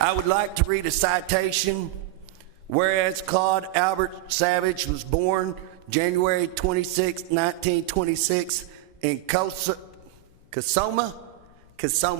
I would like to read a citation. Whereas Claude Albert Savage was born January 26, 1926 in Kasoma.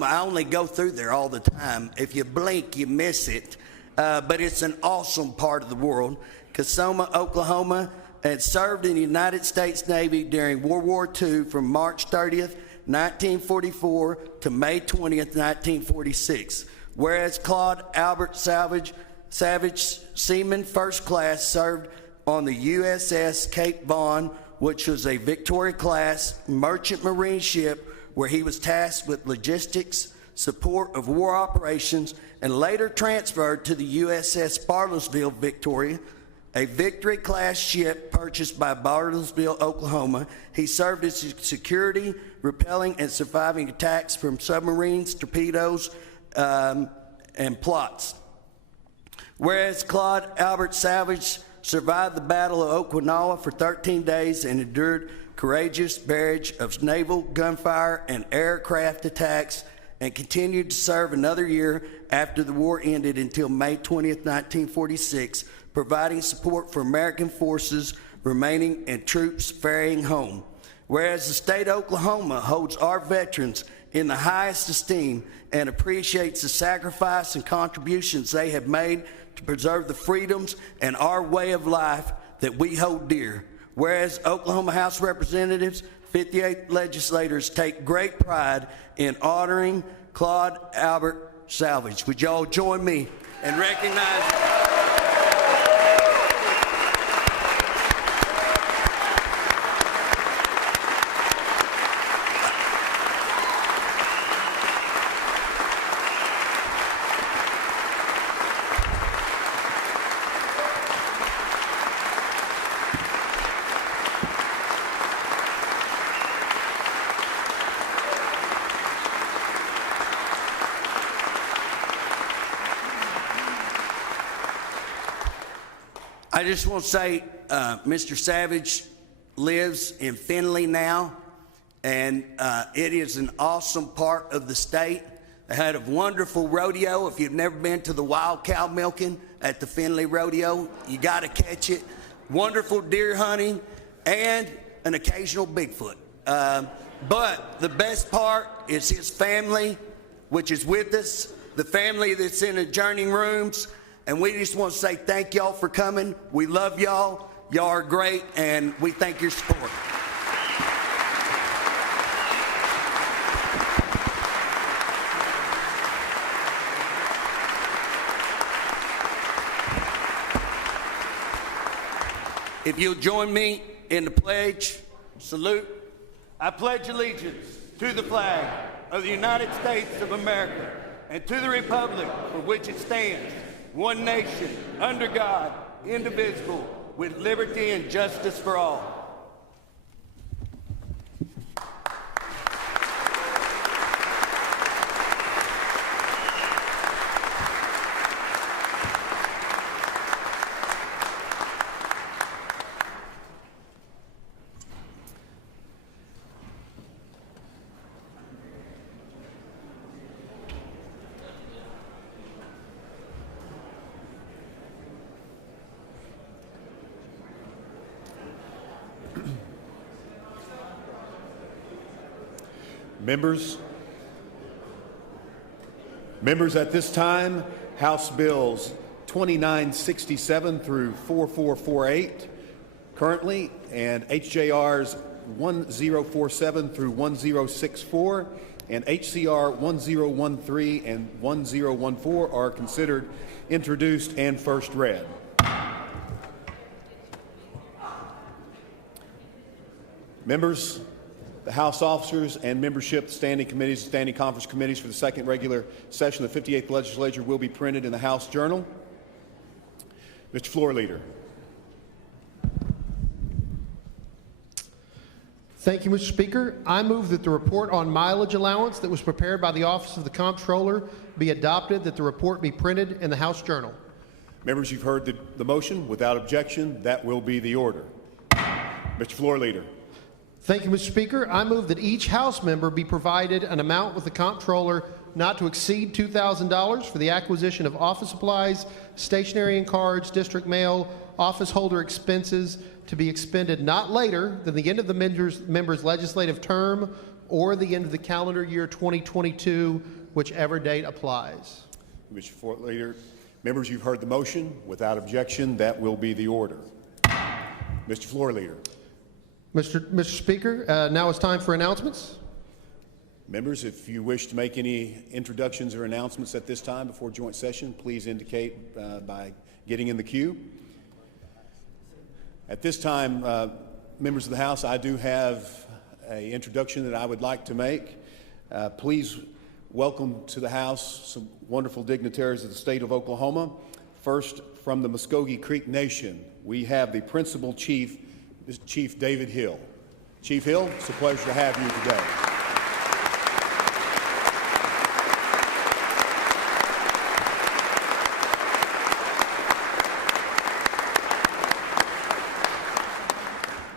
I only go through there all the time. If you blink, you miss it. But it's an awesome part of the world. Kasoma, Oklahoma, and served in the United States Navy during World War II from March 30th, 1944 to May 20th, 1946. Whereas Claude Albert Savage, Seaman First Class, served on the USS Cape Vaughn, which was a Victoria-class merchant marine ship where he was tasked with logistics, support of war operations, and later transferred to the USS Bartlesville Victoria, a Victory-class ship purchased by Bartlesville, Oklahoma. He served as security, repelling and surviving attacks from submarines, torpedoes, and plots. Whereas Claude Albert Savage survived the Battle of Okinawa for 13 days and endured courageous barrage of naval gunfire and aircraft attacks, and continued to serve another year after the war ended until May 20th, 1946, providing support for American forces remaining and troops ferrying home. Whereas the state of Oklahoma holds our veterans in the highest esteem and appreciates the sacrifice and contributions they have made to preserve the freedoms and our way of life that we hold dear. Whereas Oklahoma House Representatives, 58 legislators take great pride in honoring Claude Albert Savage. Would y'all join me and recognize I just want to say Mr. Savage lives in Findlay now, and it is an awesome part of the state. They had a wonderful rodeo. If you've never been to the wild cow milking at the Findlay Rodeo, you got to catch it. Wonderful deer hunting and an occasional Bigfoot. But the best part is his family, which is with us, the family that's in adjourning rooms. And we just want to say thank y'all for coming. We love y'all. Y'all are great, and we thank your support. If you'll join me in the pledge, salute. I pledge allegiance to the flag of the United States of America and to the republic for which it stands, one nation, under God, indivisible, with liberty and justice for all. Members, at this time, House Bills 2967 through 4448 currently, and HJRs 1047 through 1064 and HCR 1013 and 1014 are considered introduced and first read. Members, the House officers and membership standing committees and standing conference committees for the second regular session of the 58th Legislature will be printed in the House Journal. Mr. Floor Leader. Thank you, Mr. Speaker. I move that the report on mileage allowance that was prepared by the Office of the Comptroller be adopted, that the report be printed in the House Journal. Members, you've heard the motion. Without objection, that will be the order. Mr. Floor Leader. Thank you, Mr. Speaker. I move that each House member be provided an amount with the Comptroller not to exceed $2,000 for the acquisition of office supplies, stationery and cards, district mail, office holder expenses to be expended not later than the end of the member's legislative term or the end of the calendar year 2022, whichever date applies. Mr. Floor Leader, members, you've heard the motion. Without objection, that will be the order. Mr. Floor Leader. Mr. Speaker, now it's time for announcements. Members, if you wish to make any introductions or announcements at this time before joint session, please indicate by getting in the queue. At this time, members of the House, I do have an introduction that I would like to make. Please welcome to the House some wonderful dignitaries of the state of Oklahoma. First, from the Muskogee Creek Nation, we have the Principal Chief, Chief David Hill. Chief Hill, it's a pleasure to have you today.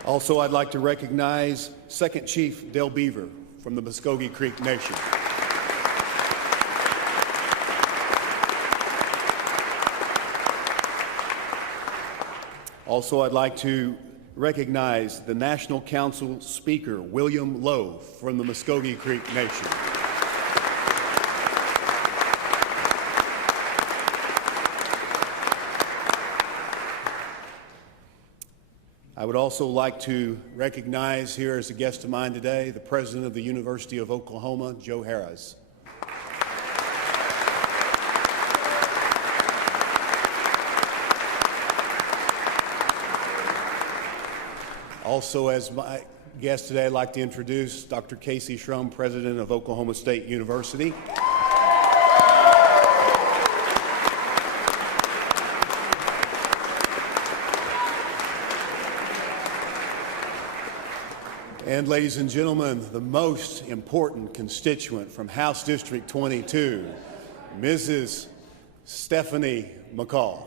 Also, I'd like to recognize Second Chief Del Beaver from the Muskogee Creek Nation. Also, I'd like to recognize the National Council Speaker, William Lowe from the Muskogee Creek Nation. I would also like to recognize here as a guest of mine today, the President of the University of Oklahoma, Joe Harris. Also, as my guest today, I'd like to introduce Dr. Casey Shrum, President of Oklahoma State University. And ladies and gentlemen, the most important constituent from House District 22, Mrs. Stephanie McCall.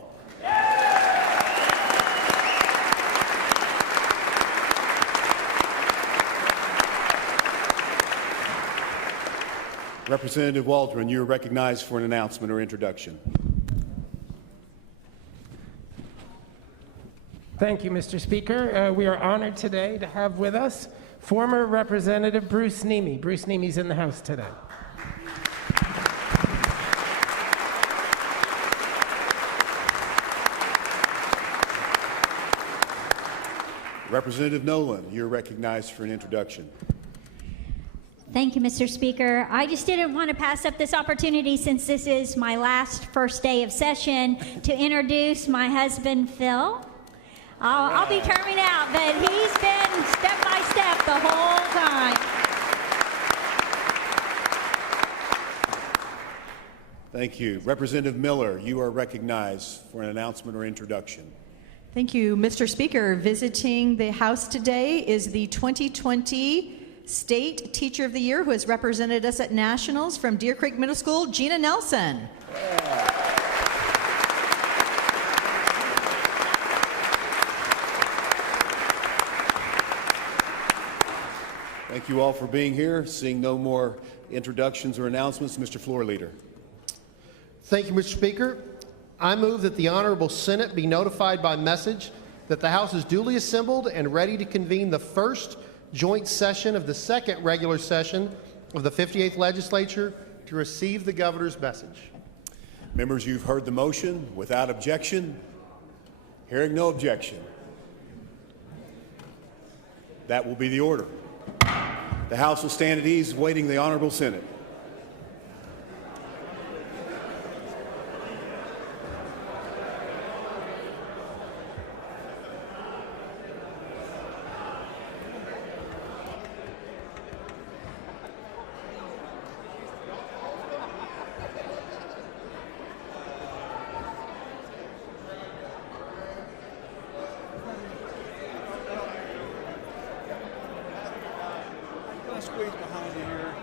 Representative Waldron, you are recognized for an announcement or introduction. Thank you, Mr. Speaker. We are honored today to have with us former Representative Bruce Nemi. Bruce Nemi's in the House today. Representative Nolan, you're recognized for an introduction. Thank you, Mr. Speaker. I just didn't want to pass up this opportunity, since this is my last first day of session, to introduce my husband, Phil. I'll be terming out, but he's been step by step the whole time. Thank you. Representative Miller, you are recognized for an announcement or introduction. Thank you, Mr. Speaker. Visiting the House today is the 2020 State Teacher of the Year, who has represented us at Nationals from Deer Creek Middle School, Gina Nelson. Thank you all for being here. Seeing no more introductions or announcements, Mr. Floor Leader. Thank you, Mr. Speaker. I move that the Honorable Senate be notified by message that the House is duly assembled and ready to convene the first joint session of the second regular session of the 58th Legislature to receive the Governor's message. Members, you've heard the motion. Without objection, hearing no objection, that will be the order. The House will stand at ease, awaiting the Honorable Senate. Squeeze behind you here.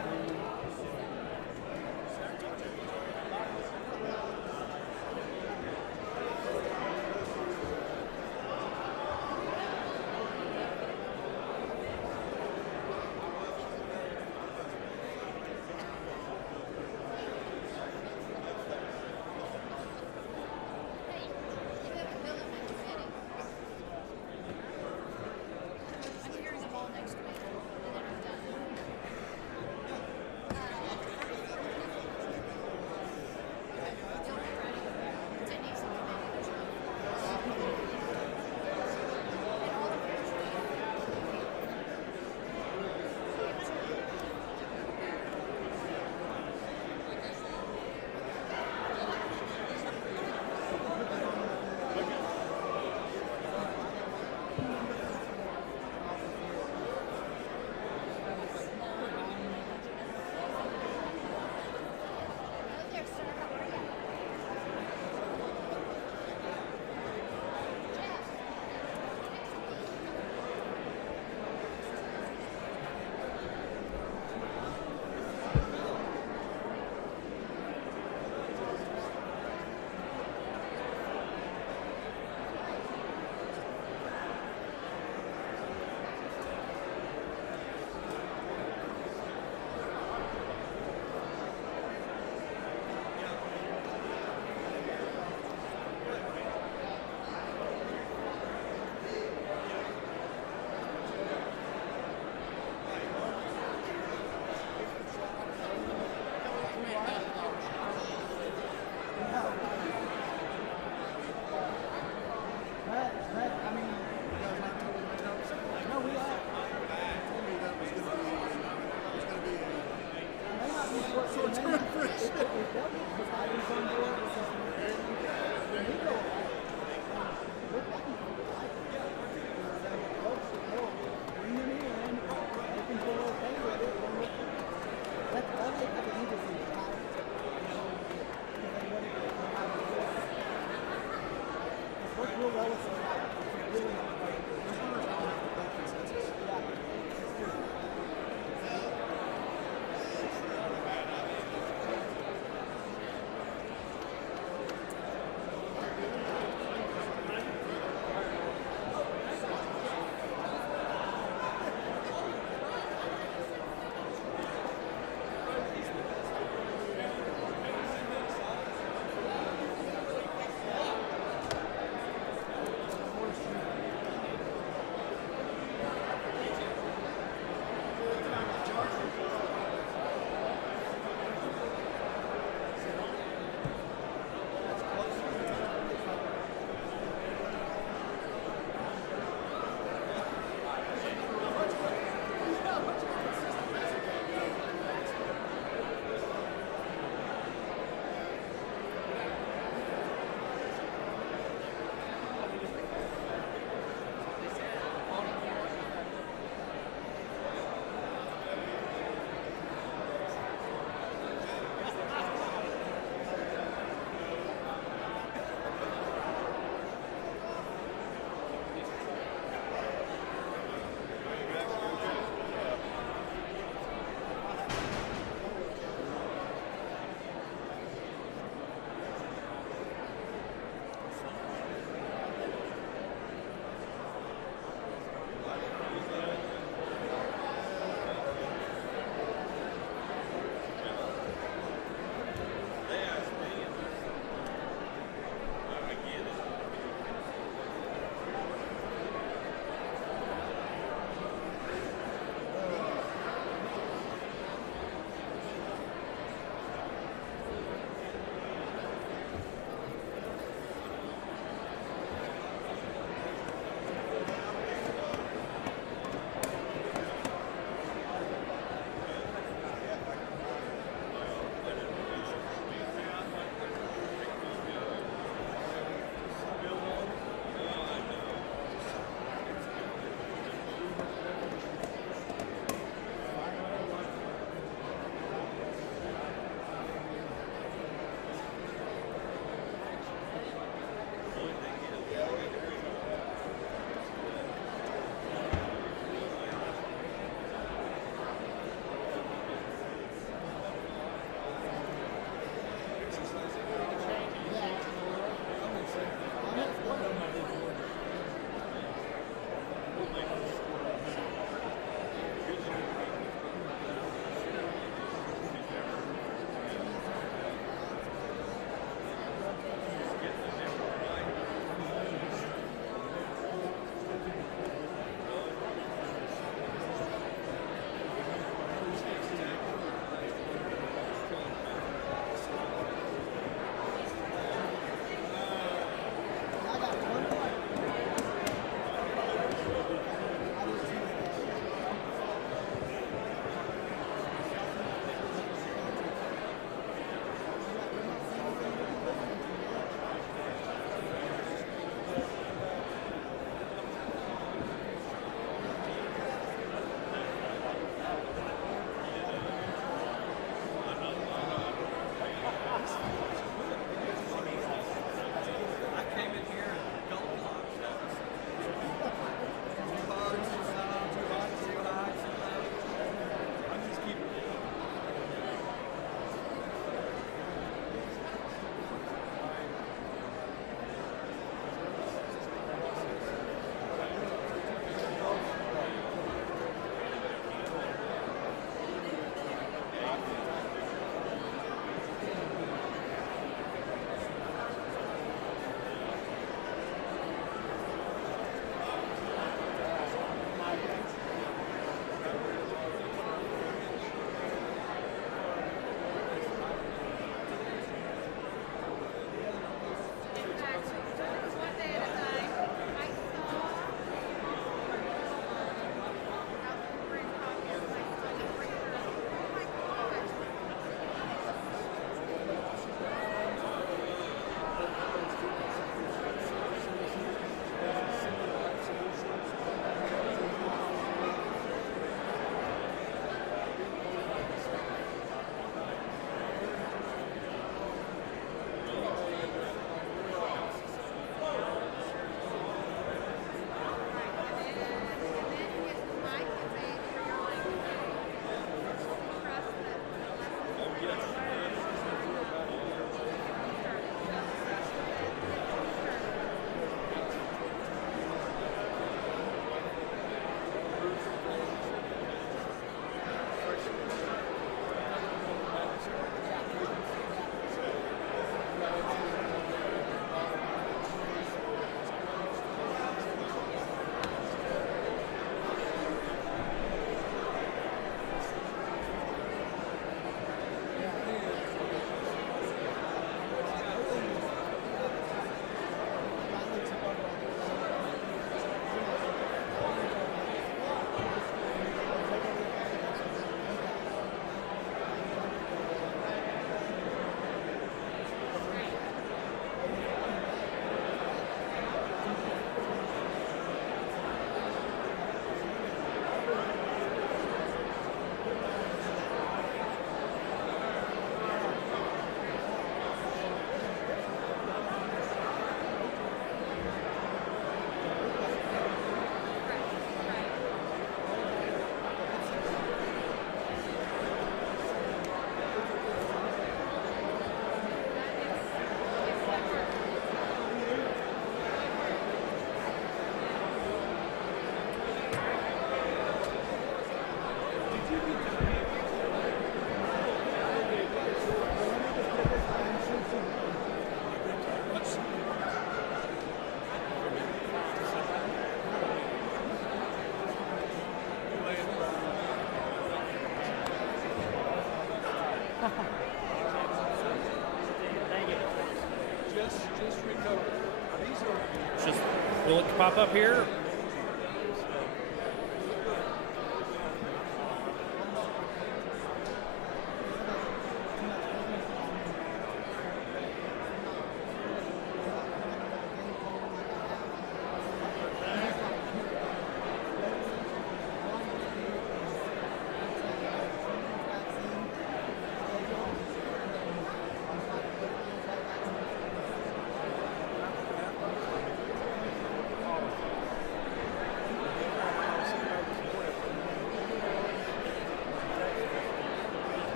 Just will it pop up here?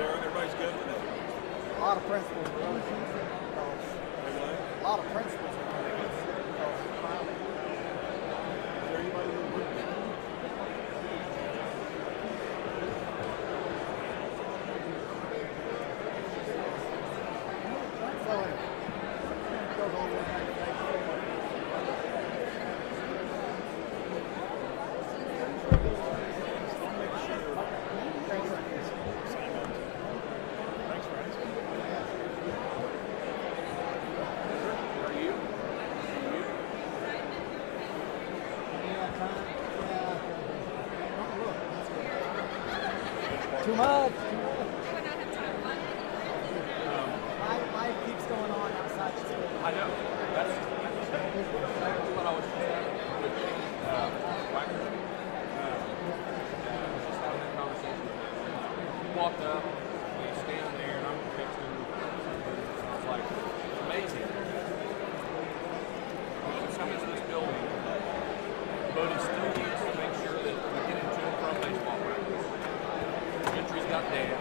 Everybody's good with it? A lot of principals really. A lot of principals. Too much. Life keeps going on outside the school. I know. That's what I was just with Whacker. Just having that conversation. He walked up, he's standing there, and I'm texting something. I was like, it's amazing. He's come into this building, but he still needs to make sure that we get into and from baseball practice. Entry's got dad.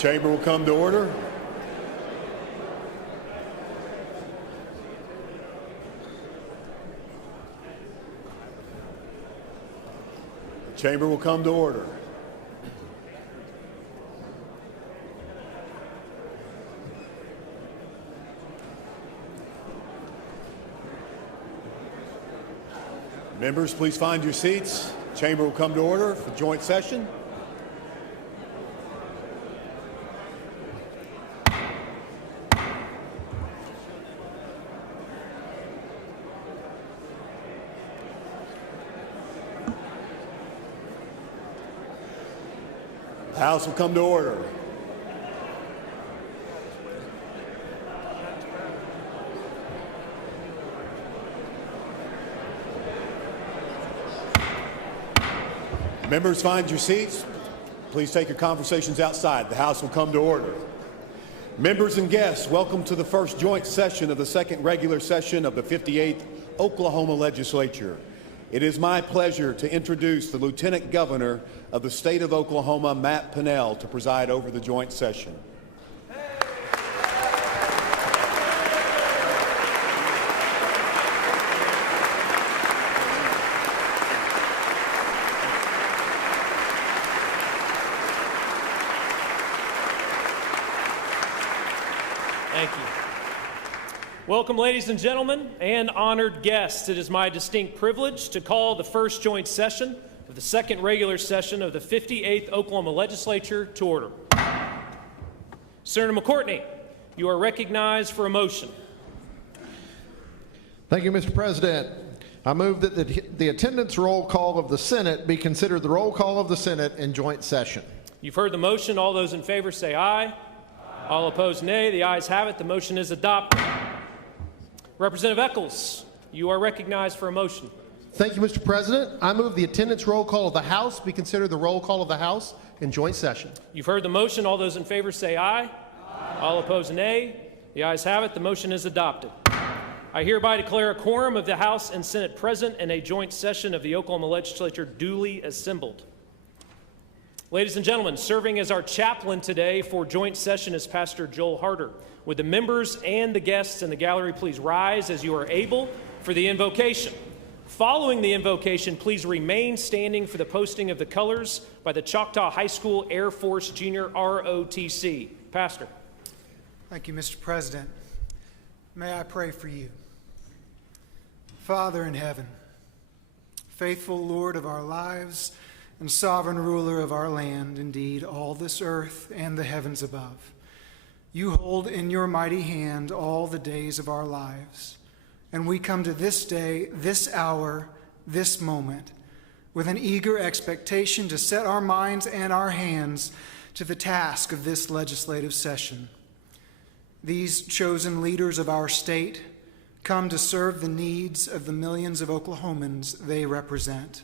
Chamber will come to order. The Chamber will come to order. Members, please find your seats. Chamber will come to order for joint session. The House will come to order. Members, find your seats. Please take your conversations outside. The House will come to order. Members and guests, welcome to the first joint session of the second regular session of the 58th Oklahoma Legislature. It is my pleasure to introduce the Lieutenant Governor of the state of Oklahoma, Matt Pinnell, to preside over the joint session. Thank you. Welcome, ladies and gentlemen, and honored guests. It is my distinct privilege to call the first joint session of the second regular session of the 58th Oklahoma Legislature to order. Senator McCourtney, you are recognized for a motion. Thank you, Mr. President. I move that the attendance roll call of the Senate be considered the roll call of the Senate in joint session. You've heard the motion. All those in favor say aye. All opposed, nay. The ayes have it. The motion is adopted. Representative Eccles, you are recognized for a motion. Thank you, Mr. President. I move the attendance roll call of the House be considered the roll call of the House in joint session. You've heard the motion. All those in favor say aye. All opposed, nay. The ayes have it. The motion is adopted. I hereby declare a quorum of the House and Senate present and a joint session of the Oklahoma Legislature duly assembled. Ladies and gentlemen, serving as our chaplain today for joint session is Pastor Joel Harder. Would the members and the guests in the gallery please rise as you are able for the invocation. Following the invocation, please remain standing for the posting of the colors by the Choctaw High School Air Force Junior ROTC. Pastor. Thank you, Mr. President. May I pray for you. Father in heaven, faithful Lord of our lives, and sovereign ruler of our land, indeed all this earth and the heavens above. You hold in your mighty hand all the days of our lives, and we come to this day, this hour, this moment, with an eager expectation to set our minds and our hands to the task of this legislative session. These chosen leaders of our state come to serve the needs of the millions of Oklahomans they represent.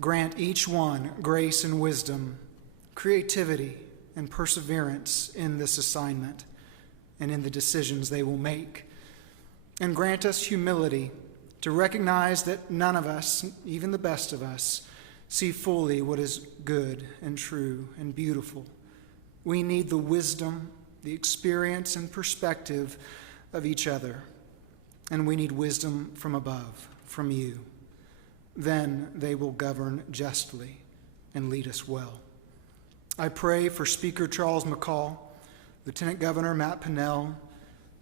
Grant each one grace and wisdom, creativity and perseverance in this assignment and in the decisions they will make. And grant us humility to recognize that none of us, even the best of us, see fully what is good and true and beautiful. We need the wisdom, the experience and perspective of each other, and we need wisdom from above, from you. Then they will govern justly and lead us well. I pray for Speaker Charles McCall, Lieutenant Governor Matt Pinnell,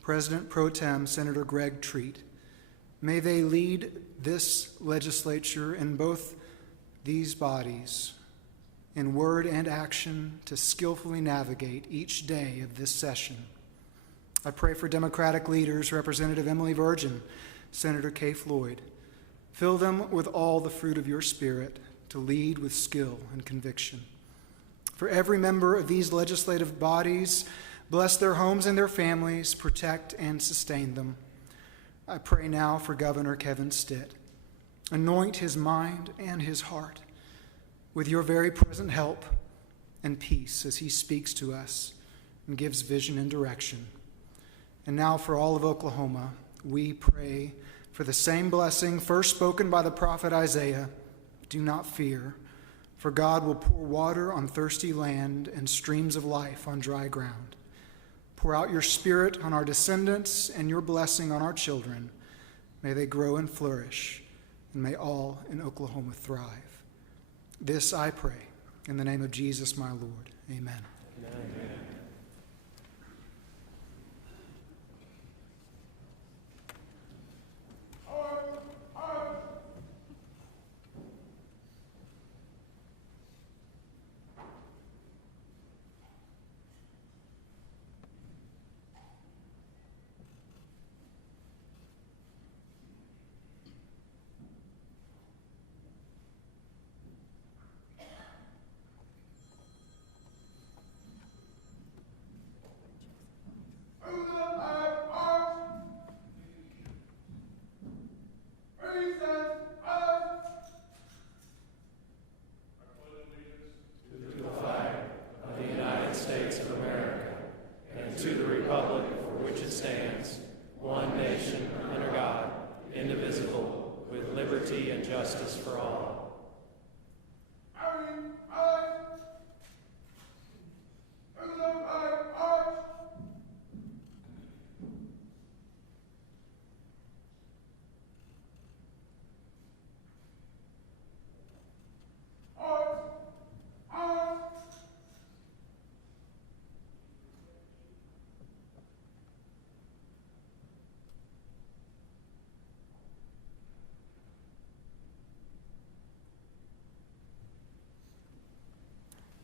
President Pro Tem Senator Greg Treat. May they lead this legislature in both these bodies in word and action to skillfully navigate each day of this session. I pray for Democratic leaders, Representative Emily Virgin, Senator Kay Floyd. Fill them with all the fruit of your Spirit to lead with skill and conviction. For every member of these legislative bodies, bless their homes and their families, protect and sustain them. I pray now for Governor Kevin Stitt. Anoint his mind and his heart with your very present help and peace as he speaks to us and gives vision and direction. And now for all of Oklahoma, we pray for the same blessing first spoken by the prophet Isaiah. Do not fear, For God will pour water on thirsty land and streams of life on dry ground. Pour out your Spirit on our descendants and your blessing on our children. May they grow and flourish, and may all in Oklahoma thrive. This I pray in the name of Jesus, my Lord. Amen. Amen.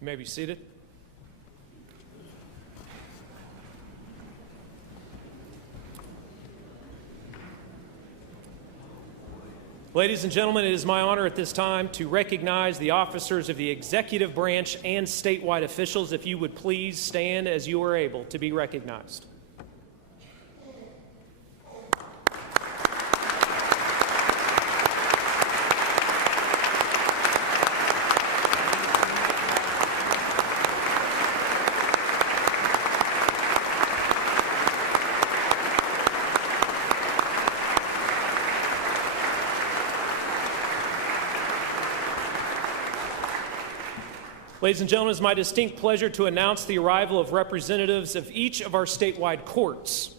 You may be seated. Ladies and gentlemen, it is my honor at this time to recognize the officers of the executive branch and statewide officials. If you would please stand as you are able to be recognized. Ladies and gentlemen, it's my distinct pleasure to announce the arrival of representatives of each of our statewide courts.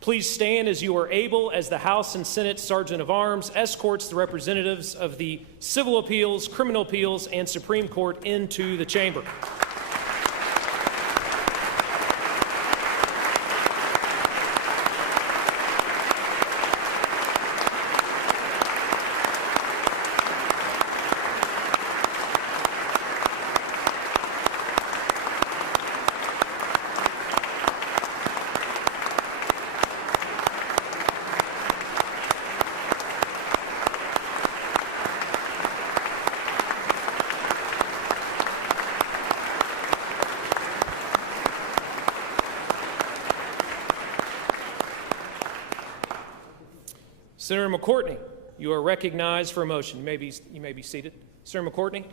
Please stand as you are able as the House and Senate Sergeant of Arms escorts the representatives of the Civil Appeals, Criminal Appeals, and Supreme Court into the chamber. Senator McCourtney, you are recognized for a motion. You may be seated. Senator McCourtney.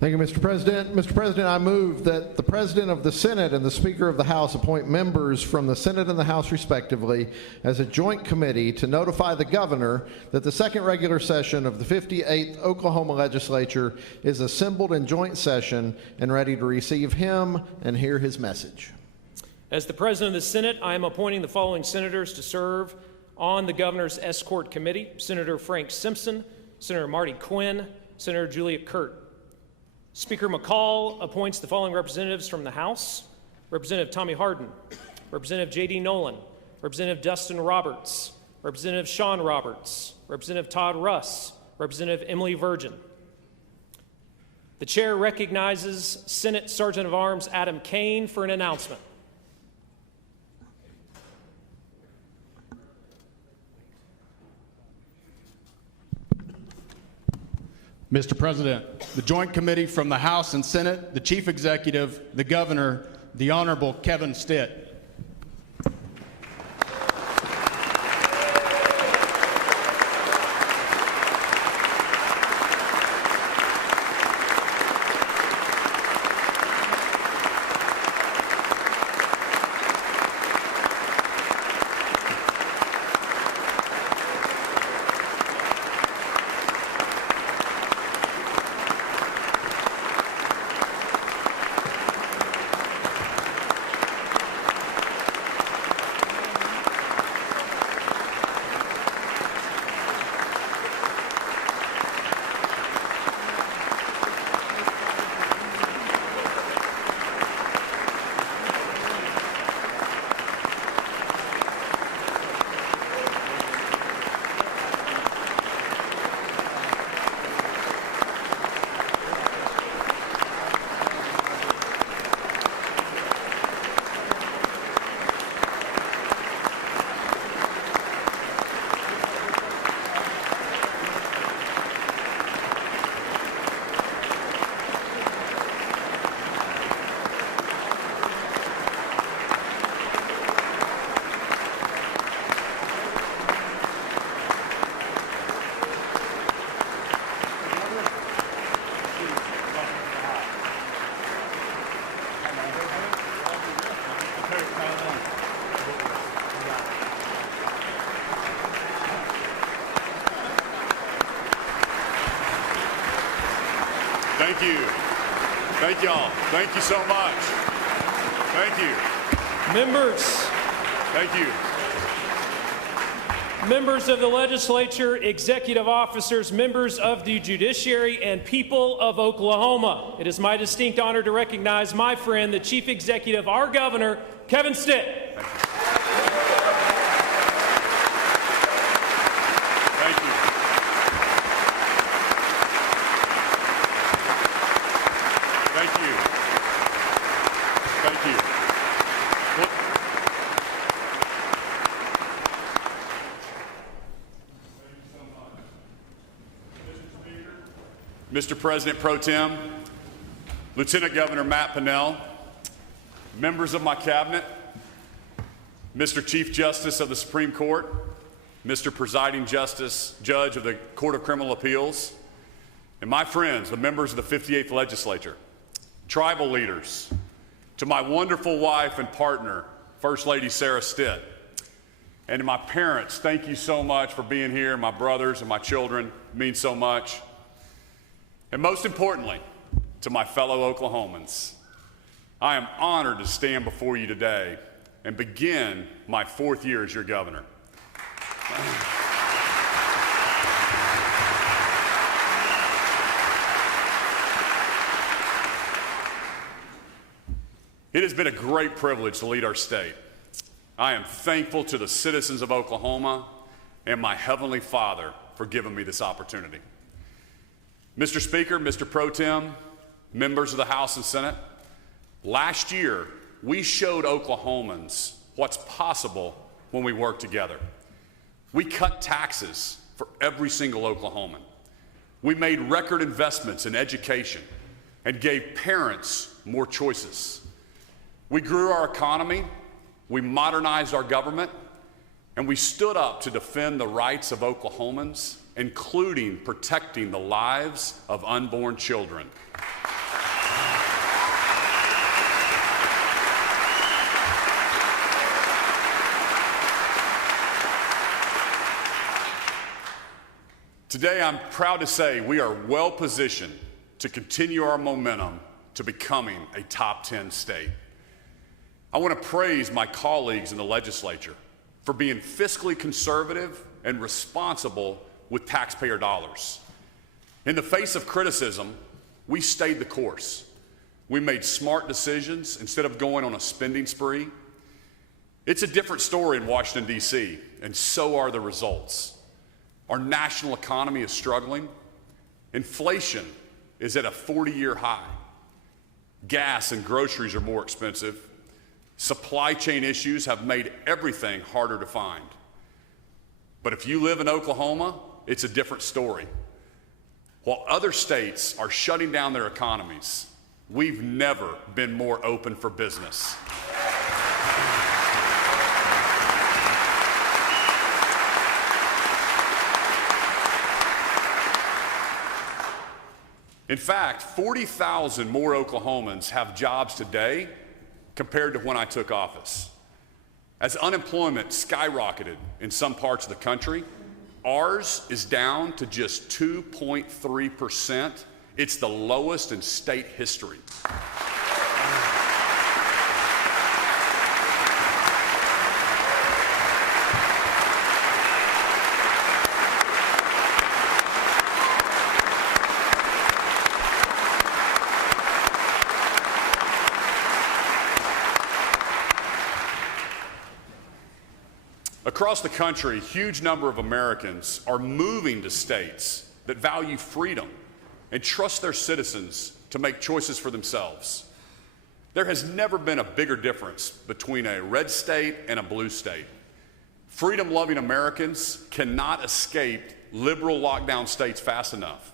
Thank you, Mr. President. Mr. President, I move that the President of the Senate and the Speaker of the House appoint members from the Senate and the House respectively as a joint committee to notify the governor that the second regular session of the 58th Oklahoma Legislature is assembled in joint session and ready to receive him and hear his message. As the President of the Senate, I am appointing the following senators to serve on the Governor's Escort Committee: Senator Frank Simpson, Senator Marty Quinn, Senator Juliet Curt. Speaker McCall appoints the following representatives from the House: Representative Tommy Hardin, Representative J.D. Nolan, Representative Dustin Roberts, Representative Sean Roberts, Representative Todd Russ, Representative Emily Virgin. The Chair recognizes Senate Sergeant of Arms Adam Kane for an announcement. Mr. President, the Joint Committee from the House and Senate, the Chief Executive, the Governor, the Honorable Kevin Stitt. Thank you. Thank y'all. Thank you so much. Thank you. Members. Thank you. Members of the legislature, executive officers, members of the judiciary, and people of Oklahoma. It is my distinct honor to recognize my friend, the Chief Executive, our Governor, Kevin Stitt. Thank you. Thank you. Thank you. Mr. President Pro Tem, Lieutenant Governor Matt Pinnell, members of my cabinet, Mr. Chief Justice of the Supreme Court, Mr. Presiding Justice, Judge of the Court of Criminal Appeals, and my friends, the members of the 58th Legislature, tribal leaders, to my wonderful wife and partner, First Lady Sarah Stitt, and to my parents, thank you so much for being here. My brothers and my children mean so much. And most importantly, to my fellow Oklahomans, I am honored to stand before you today and begin my 4th year as your governor. It has been a great privilege to lead our state. I am thankful to the citizens of Oklahoma and my Heavenly Father for giving me this opportunity. Mr. Speaker, Mr. Pro Tem, members of the House and Senate, last year we showed Oklahomans what's possible when we work together. We cut taxes for every single Oklahoman. We made record investments in education and gave parents more choices. We grew our economy, we modernized our government, and we stood up to defend the rights of Oklahomans, including protecting the lives of unborn children. Today, I'm proud to say we are well positioned to continue our momentum to becoming a top 10 state. I want to praise my colleagues in the legislature for being fiscally conservative and responsible with taxpayer dollars. In the face of criticism, we stayed the course. We made smart decisions instead of going on a spending spree. It's a different story in Washington, D.C., and so are the results. Our national economy is struggling. Inflation is at a 40-year high. Gas and groceries are more expensive. Supply chain issues have made everything harder to find. But if you live in Oklahoma, it's a different story. While other states are shutting down their economies, we've never been more open for business. In fact, 40,000 more Oklahomans have jobs today compared to when I took office. As unemployment skyrocketed in some parts of the country, ours is down to just 2.3%. It's the lowest in state history. Across the country, a huge number of Americans are moving to states that value freedom and trust their citizens to make choices for themselves. There has never been a bigger difference between a red state and a blue state. Freedom-loving Americans cannot escape liberal lockdown states fast enough.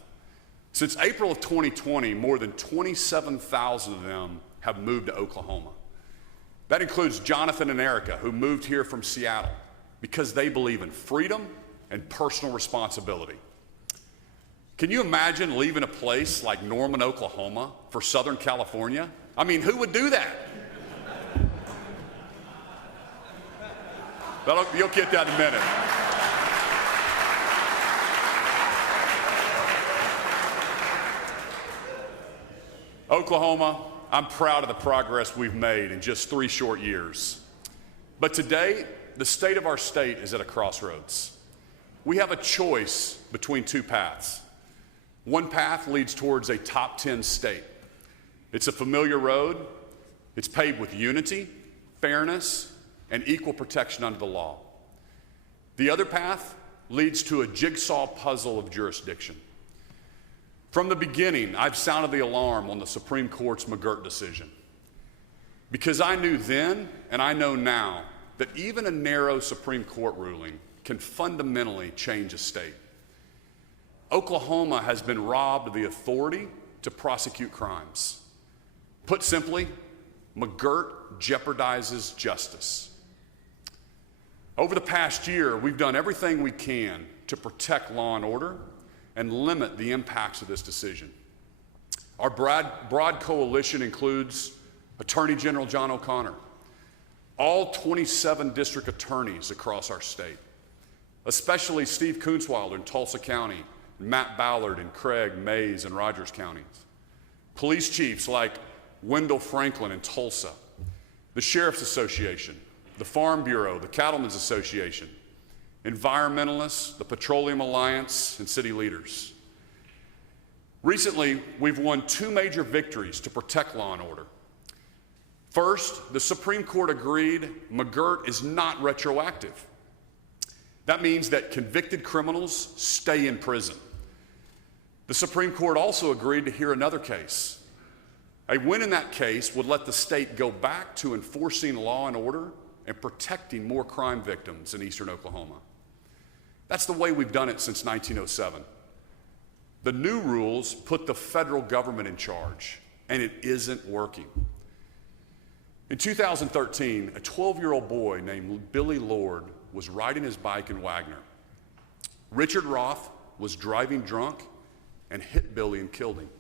Since April of 2020, more than 27,000 of them have moved to Oklahoma. That includes Jonathan and Erica, who moved here from Seattle because they believe in freedom and personal responsibility. Can you imagine leaving a place like Norman, Oklahoma for Southern California? I mean, who would do that? You'll get that in a minute. Oklahoma, I'm proud of the progress we've made in just 3 short years. But today, the state of our state is at a crossroads. We have a choice between 2 paths. One path leads towards a top 10 state. It's a familiar road. It's paved with unity, fairness, and equal protection under the law. The other path leads to a jigsaw puzzle of jurisdiction. From the beginning, I've sounded the alarm on the Supreme Court's McGirt decision, because I knew then and I know now that even a narrow Supreme Court ruling can fundamentally change a state. Oklahoma has been robbed of the authority to prosecute crimes. Put simply, McGirt jeopardizes justice. Over the past year, we've done everything we can to protect law and order and limit the impacts of this decision. Our broad coalition includes Attorney General John O'Connor, all 27 district attorneys across our state, especially Steve Kunzweiler in Tulsa County, Matt Ballard in Craig, Mays, and Rogers counties, police chiefs like Wendell Franklin in Tulsa, the Sheriff's Association, the Farm Bureau, the Cattlemen's Association, environmentalists, the Petroleum Alliance, and city leaders. Recently, we've won 2 major victories to protect law and order. First, the Supreme Court agreed McGirt is not retroactive. That means that convicted criminals stay in prison. The Supreme Court also agreed to hear another case. A win in that case would let the state go back to enforcing law and order and protecting more crime victims in eastern Oklahoma. That's the way we've done it since 1907. The new rules put the federal government in charge, and it isn't working. In 2013, a 12-year-old boy named Billy Lord was riding his bike in Wagner. Richard Roth was driving drunk and hit Billy and killed him.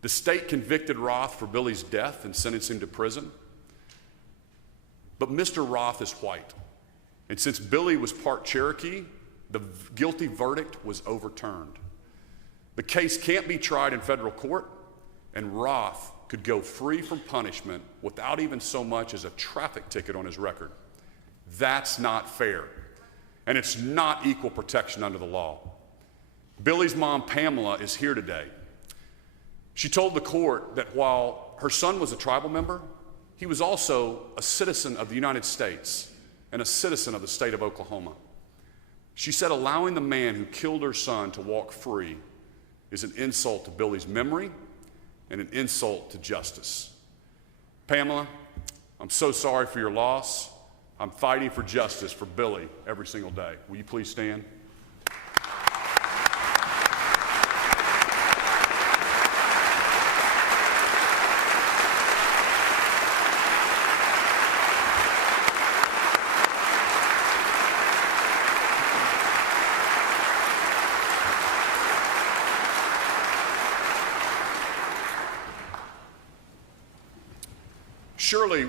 The state convicted Roth for Billy's death and sentenced him to prison. But Mr. Roth is white, and since Billy was part Cherokee, the guilty verdict was overturned. The case can't be tried in federal court, and Roth could go free from punishment without even so much as a traffic ticket on his record. That's not fair, and it's not equal protection under the law. Billy's mom, Pamela, is here today. She told the court that while her son was a tribal member, he was also a citizen of the United States and a citizen of the state of Oklahoma. She said allowing the man who killed her son to walk free is an insult to Billy's memory and an insult to justice. Pamela, I'm so sorry for your loss. I'm fighting for justice for Billy every single day. Will you please stand? Surely,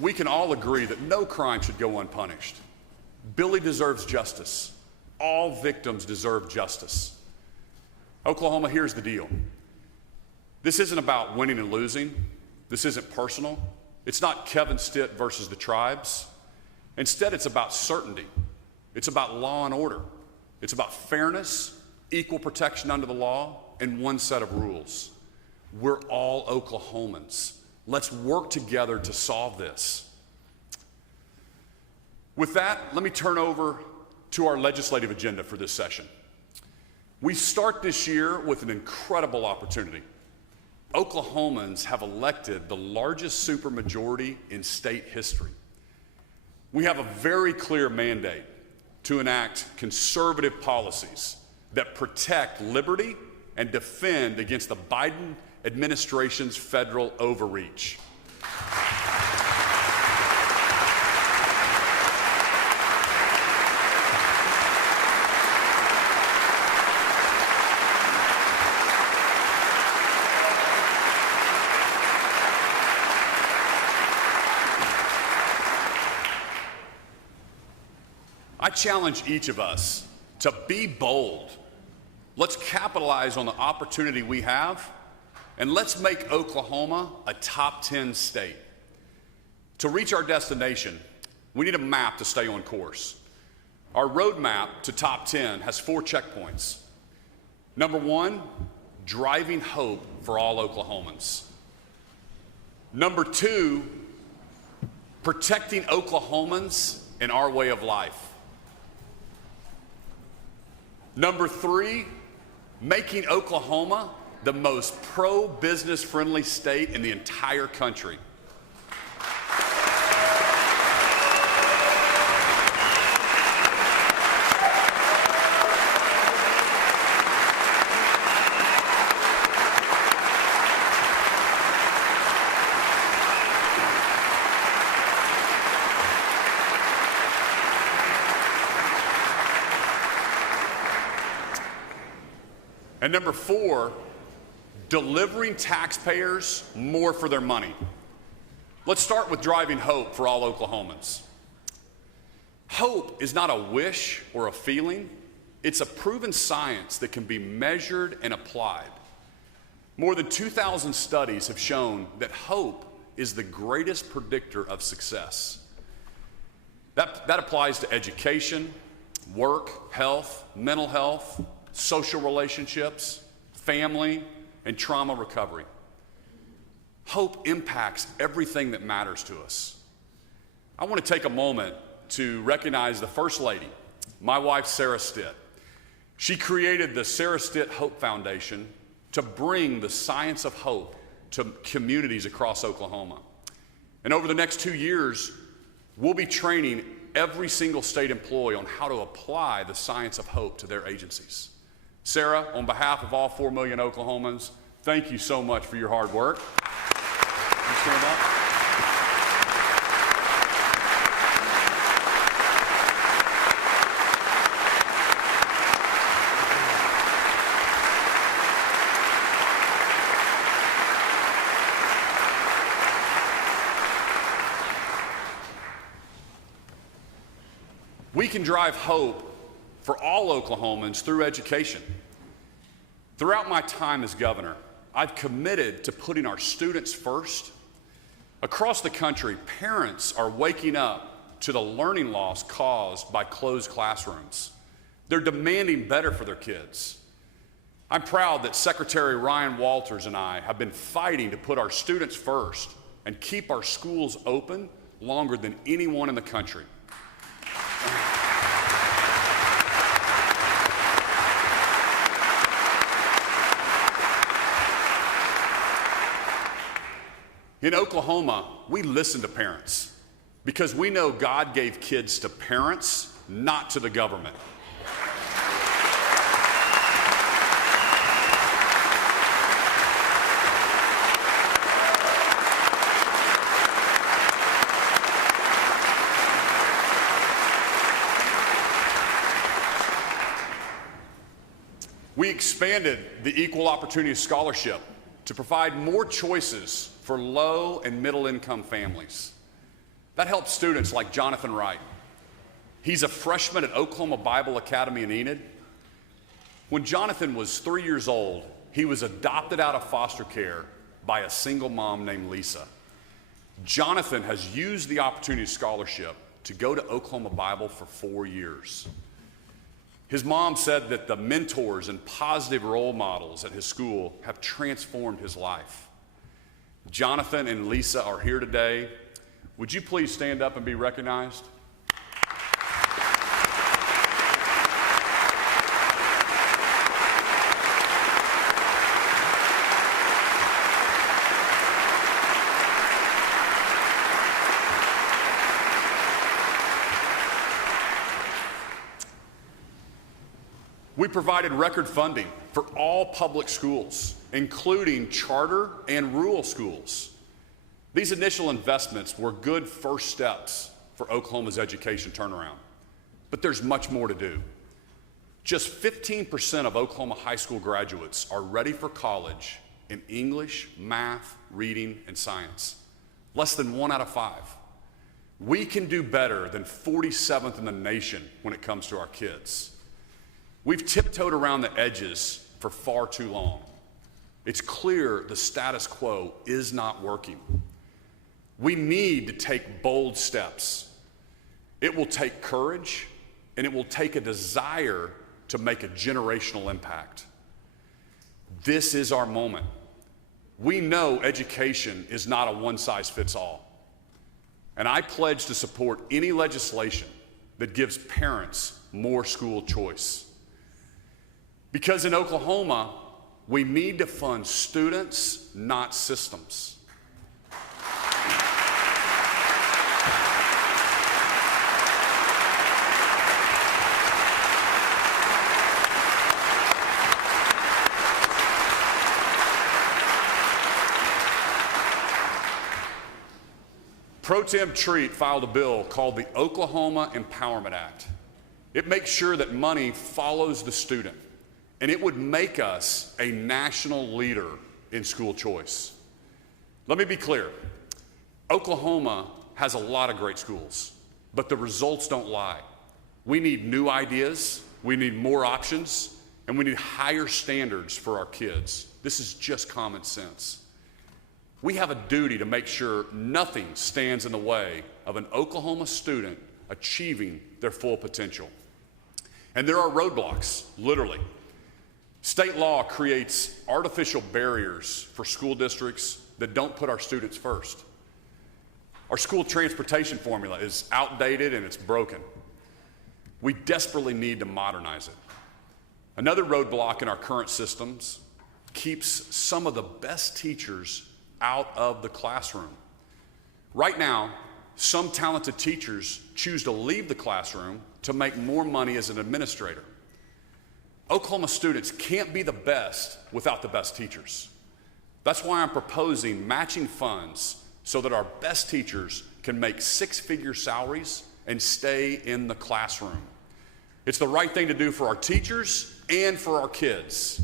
we can all agree that no crime should go unpunished. Billy deserves justice. All victims deserve justice. Oklahoma, here's the deal. This isn't about winning and losing. This isn't personal. It's not Kevin Stitt versus the tribes. Instead, it's about certainty. It's about law and order. It's about fairness, equal protection under the law, and one set of rules. We're all Oklahomans. Let's work together to solve this. With that, let me turn over to our legislative agenda for this session. We start this year with an incredible opportunity. Oklahomans have elected the largest supermajority in state history. We have a very clear mandate to enact conservative policies that protect liberty and defend against the Biden administration's federal overreach. I challenge each of us to be bold. Let's capitalize on the opportunity we have and let's make Oklahoma a top 10 state. To reach our destination, we need a map to stay on course. Our roadmap to top 10 has 4 checkpoints. Number 1, driving hope for all Oklahomans. Number 2, protecting Oklahomans and our way of life. Number 3, making Oklahoma the most pro-business friendly state in the entire country. And number 4, delivering taxpayers more for their money. Let's start with driving hope for all Oklahomans. Hope is not a wish or a feeling. It's a proven science that can be measured and applied. More than 2,000 studies have shown that hope is the greatest predictor of success. That applies to education, work, health, mental health, social relationships, family, and trauma recovery. Hope impacts everything that matters to us. I want to take a moment to recognize the First Lady, my wife, Sarah Stitt. She created the Sarah Stitt Hope Foundation to bring the science of hope to communities across Oklahoma. And over the next 2 years, we'll be training every single state employee on how to apply the science of hope to their agencies. Sarah, on behalf of all 4 million Oklahomans, thank you so much for your hard work. You stand up. We can drive hope for all Oklahomans through education. Throughout my time as governor, I've committed to putting our students first. Across the country, parents are waking up to the learning loss caused by closed classrooms. They're demanding better for their kids. I'm proud that Secretary Ryan Walters and I have been fighting to put our students first and keep our schools open longer than anyone in the country. In Oklahoma, we listen to parents because we know God gave kids to parents, not to the government. We expanded the Equal Opportunity Scholarship to provide more choices for low and middle income families. That helps students like Jonathan Wright. He's a freshman at Oklahoma Bible Academy in Enid. When Jonathan was 3 years old, he was adopted out of foster care by a single mom named Lisa. Jonathan has used the Opportunity Scholarship to go to Oklahoma Bible for 4 years. His mom said that the mentors and positive role models at his school have transformed his life. Jonathan and Lisa are here today. Would you please stand up and be recognized? We provided record funding for all public schools, including charter and rural schools. These initial investments were good first steps for Oklahoma's education turnaround, but there's much more to do. Just 15% of Oklahoma high school graduates are ready for college in English, math, reading, and science. Less than 1 out of 5. We can do better than 47th in the nation when it comes to our kids. We've tiptoed around the edges for far too long. It's clear the status quo is not working. We need to take bold steps. It will take courage, and it will take a desire to make a generational impact. This is our moment. We know education is not a one-size-fits-all. And I pledge to support any legislation that gives parents more school choice. Because in Oklahoma, we need to fund students, not systems. Pro Tem Treat filed a bill called the Oklahoma Empowerment Act. It makes sure that money follows the student, and it would make us a national leader in school choice. Let me be clear. Oklahoma has a lot of great schools, but the results don't lie. We need new ideas, we need more options, and we need higher standards for our kids. This is just common sense. We have a duty to make sure nothing stands in the way of an Oklahoma student achieving their full potential. And there are roadblocks, literally. State law creates artificial barriers for school districts that don't put our students first. Our school transportation formula is outdated and it's broken. We desperately need to modernize it. Another roadblock in our current systems keeps some of the best teachers out of the classroom. Right now, some talented teachers choose to leave the classroom to make more money as an administrator. Oklahoma students can't be the best without the best teachers. That's why I'm proposing matching funds so that our best teachers can make six-figure salaries and stay in the classroom. It's the right thing to do for our teachers and for our kids.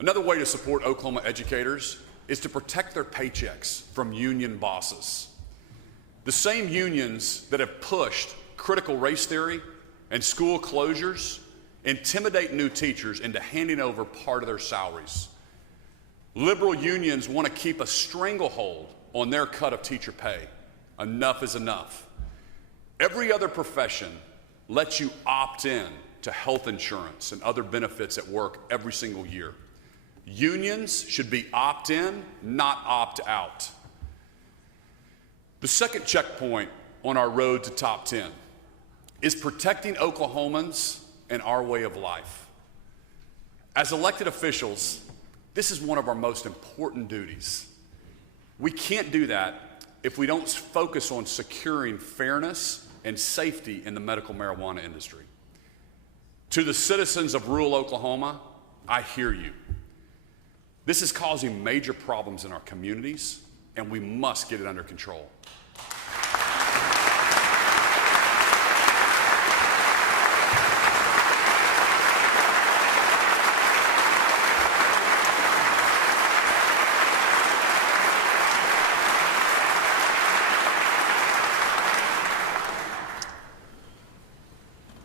Another way to support Oklahoma educators is to protect their paychecks from union bosses. The same unions that have pushed critical race theory and school closures intimidate new teachers into handing over part of their salaries. Liberal unions want to keep a stranglehold on their cut of teacher pay. Enough is enough. Every other profession lets you opt in to health insurance and other benefits at work every single year. Unions should be opt-in, not opt-out. The second checkpoint on our road to top 10 is protecting Oklahomans and our way of life. As elected officials, this is one of our most important duties. We can't do that if we don't focus on securing fairness and safety in the medical marijuana industry. To the citizens of rural Oklahoma, I hear you. This is causing major problems in our communities, and we must get it under control.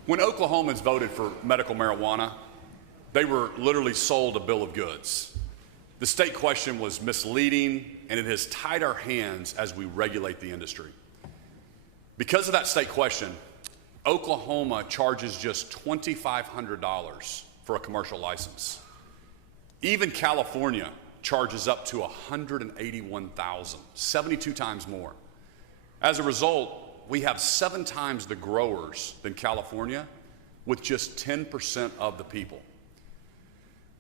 When Oklahomans voted for medical marijuana, they were literally sold a bill of goods. The state question was misleading, and it has tied our hands as we regulate the industry. Because of that state question, Oklahoma charges just $2,500 for a commercial license. Even California charges up to $181,000, 72 times more. As a result, we have 7 times the growers than California, with just 10% of the people.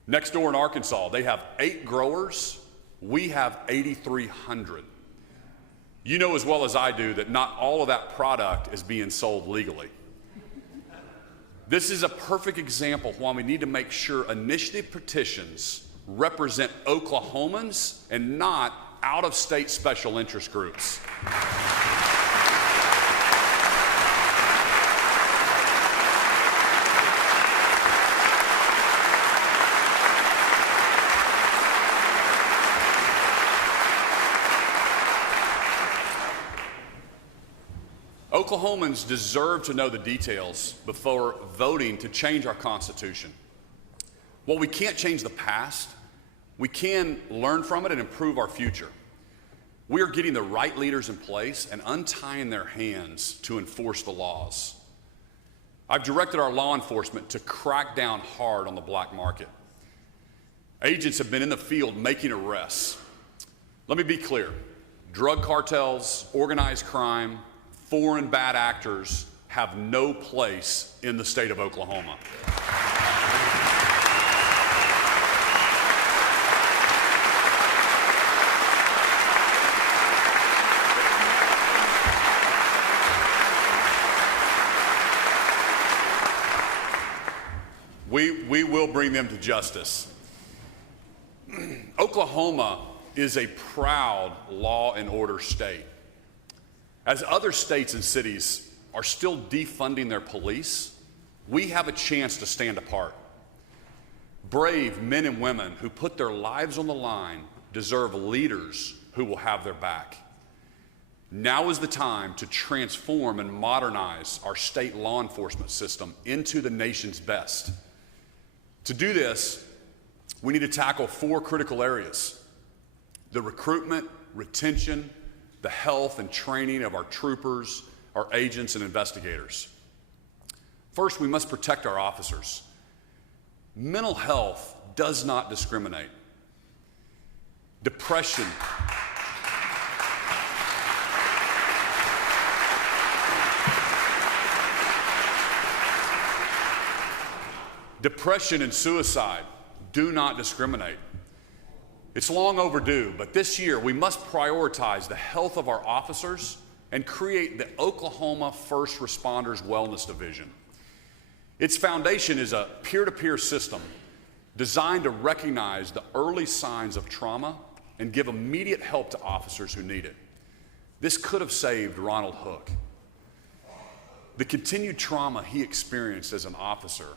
Next door in Arkansas, they have 8 growers. We have 8,300. You know as well as I do that not all of that product is being sold legally. This is a perfect example of why we need to make sure initiative petitions represent Oklahomans and not out-of-state special interest groups. Oklahomans deserve to know the details before voting to change our Constitution. While we can't change the past, we can learn from it and improve our future. We are getting the right leaders in place and untying their hands to enforce the laws. I've directed our law enforcement to crack down hard on the black market. Agents have been in the field making arrests. Let me be clear. Drug cartels, organized crime, foreign bad actors have no place in the state of Oklahoma. We will bring them to justice. Oklahoma is a proud law and order state. As other states and cities are still defunding their police, we have a chance to stand apart. Brave men and women who put their lives on the line deserve leaders who will have their back. Now is the time to transform and modernize our state law enforcement system into the nation's best. To do this, we need to tackle 4 critical areas: the recruitment, retention, the health and training of our troopers, our agents, and investigators. First, we must protect our officers. Mental health does not discriminate. Depression and suicide do not discriminate. It's long overdue, but this year we must prioritize the health of our officers and create the Oklahoma First Responders Wellness Division. Its foundation is a peer-to-peer system designed to recognize the early signs of trauma and give immediate help to officers who need it. This could have saved Ronald Hook. The continued trauma he experienced as an officer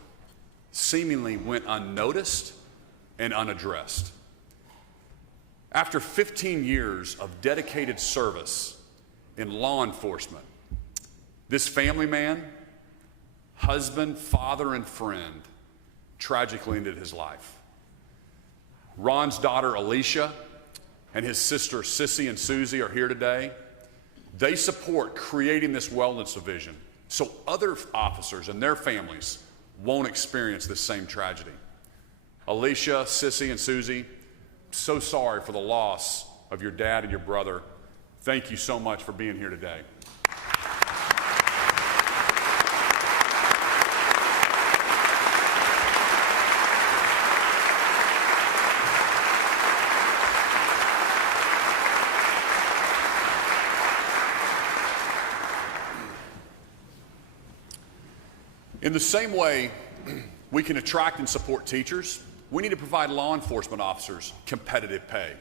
seemingly went unnoticed and unaddressed. After 15 years of dedicated service in law enforcement, this family man, husband, father, and friend tragically ended his life. Ron's daughter, Alicia, and his sister, Sissy and Susie, are here today. They support creating this wellness division so other officers and their families won't experience this same tragedy. Alicia, Sissy, and Susie, so sorry for the loss of your dad and your brother. Thank you so much for being here today. In the same way we can attract and support teachers, we need to provide law enforcement officers competitive pay.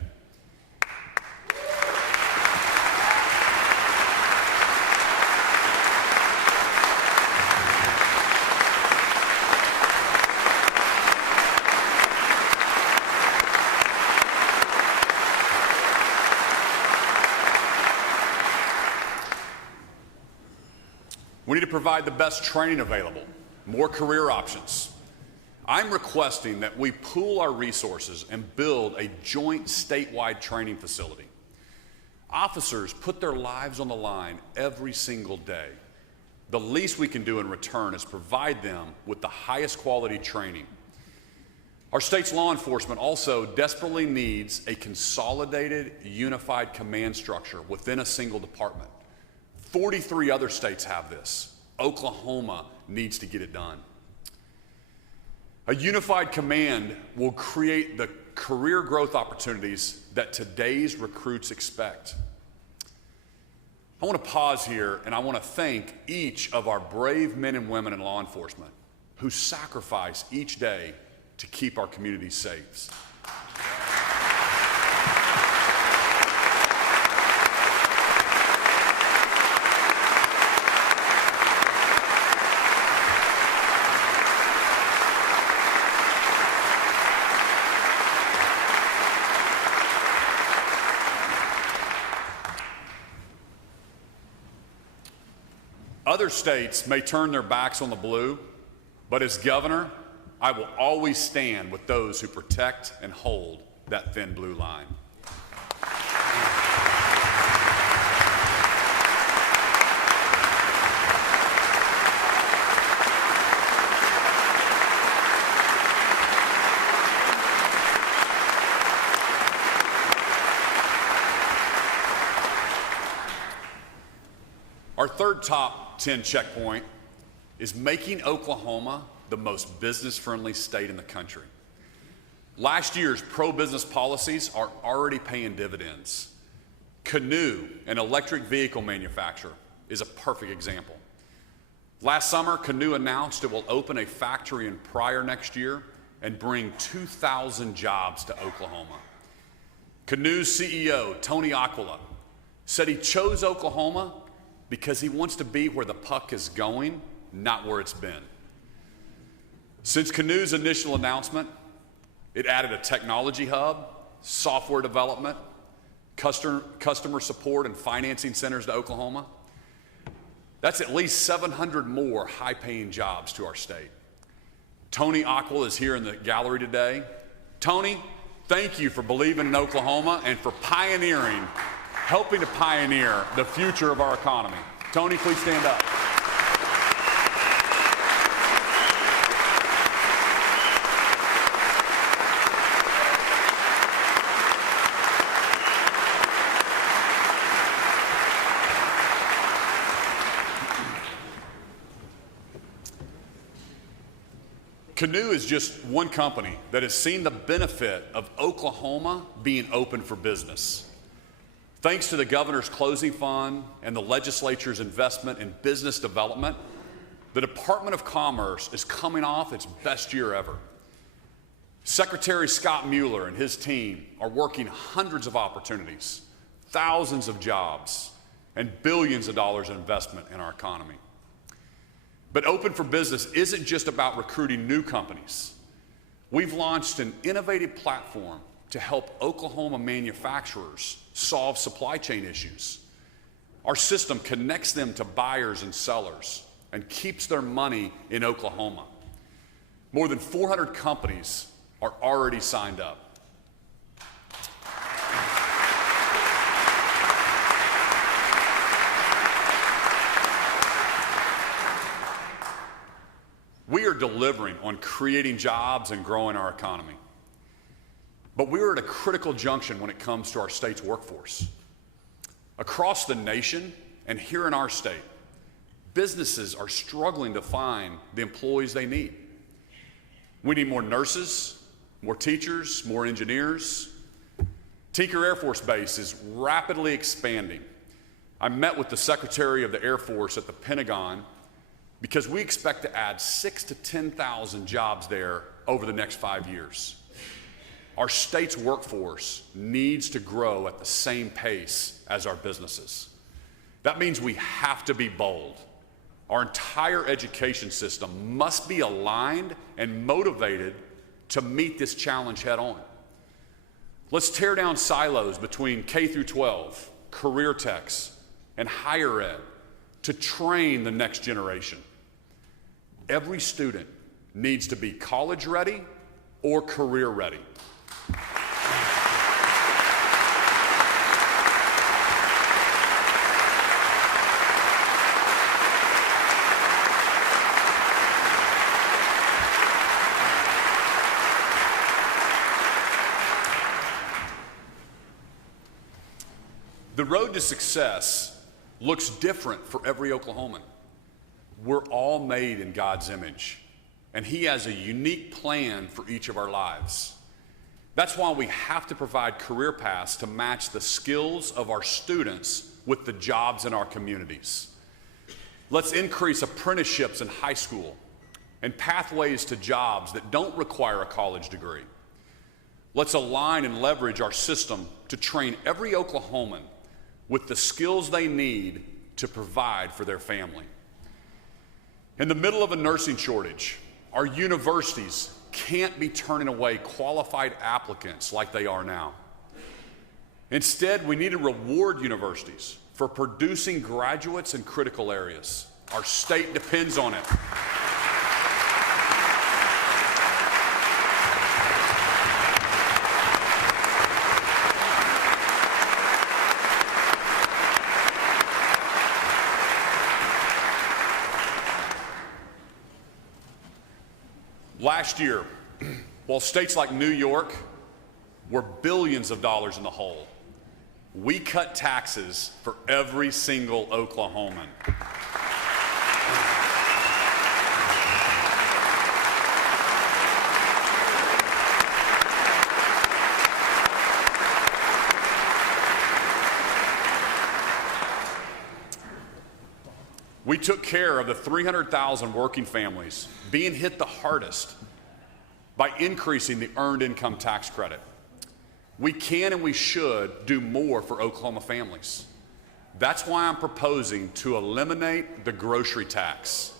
We need to provide the best training available, more career options. I'm requesting that we pool our resources and build a joint statewide training facility. Officers put their lives on the line every single day. The least we can do in return is provide them with the highest quality training. Our state's law enforcement also desperately needs a consolidated, unified command structure within a single department. 43 other states have this. Oklahoma needs to get it done. A unified command will create the career growth opportunities that today's recruits expect. I want to pause here and I want to thank each of our brave men and women in law enforcement who sacrifice each day to keep our communities safe. Other states may turn their backs on the blue, but as governor, I will always stand with those who protect and hold that thin blue line. Our third top 10 checkpoint is making Oklahoma the most business-friendly state in the country. Last year's pro-business policies are already paying dividends. Canoo, an electric vehicle manufacturer, is a perfect example. Last summer, Canoo announced it will open a factory in Pryor next year and bring 2,000 jobs to Oklahoma. Canoo's CEO, Tony Aquila, said he chose Oklahoma because he wants to be where the puck is going, not where it's been. Since Canoo's initial announcement, it added a technology hub, software development, customer support and financing centers to Oklahoma. That's at least 700 more high-paying jobs to our state. Tony Aquila is here in the gallery today. Tony, thank you for believing in Oklahoma and for helping to pioneer the future of our economy. Tony, please stand up. Canoo is just one company that has seen the benefit of Oklahoma being open for business. Thanks to the governor's closing fund and the legislature's investment in business development, the Department of Commerce is coming off its best year ever. Secretary Scott Mueller and his team are working hundreds of opportunities, thousands of jobs, and billions of dollars in investment in our economy. But Open for Business isn't just about recruiting new companies. We've launched an innovative platform to help Oklahoma manufacturers solve supply chain issues. Our system connects them to buyers and sellers and keeps their money in Oklahoma. More than 400 companies are already signed up. We are delivering on creating jobs and growing our economy. But we are at a critical junction when it comes to our state's workforce. Across the nation and here in our state, businesses are struggling to find the employees they need. We need more nurses, more teachers, more engineers. Tinker Air Force Base is rapidly expanding. I met with the Secretary of the Air Force at the Pentagon because we expect to add 6,000 to 10,000 jobs there over the next 5 years. Our state's workforce needs to grow at the same pace as our businesses. That means we have to be bold. Our entire education system must be aligned and motivated to meet this challenge head on. Let's tear down silos between K through 12, career techs, and higher ed to train the next generation. Every student needs to be college ready or career ready. The road to success looks different for every Oklahoman. We're all made in God's image, and He has a unique plan for each of our lives. That's why we have to provide career paths to match the skills of our students with the jobs in our communities. Let's increase apprenticeships in high school and pathways to jobs that don't require a college degree. Let's align and leverage our system to train every Oklahoman with the skills they need to provide for their family. In the middle of a nursing shortage, our universities can't be turning away qualified applicants like they are now. Instead, we need to reward universities for producing graduates in critical areas. Our state depends on it. Last year, while states like New York were billions of dollars in the hole, we cut taxes for every single Oklahoman. We took care of the 300,000 working families being hit the hardest by increasing the earned income tax credit. We can and we should do more for Oklahoma families. That's why I'm proposing to eliminate the grocery tax.